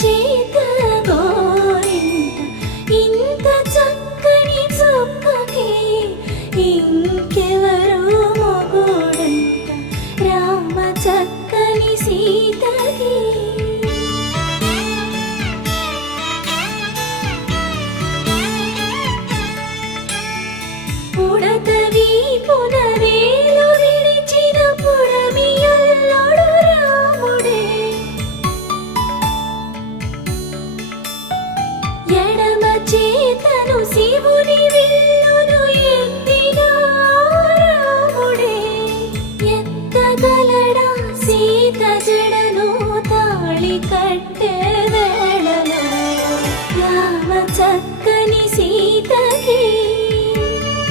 చేత గోరింట ఇంత చక్కని చుక్కకి ఇంకెవరు మొగుడంట రామ చక్కని సీతకి. ఉడత వీపున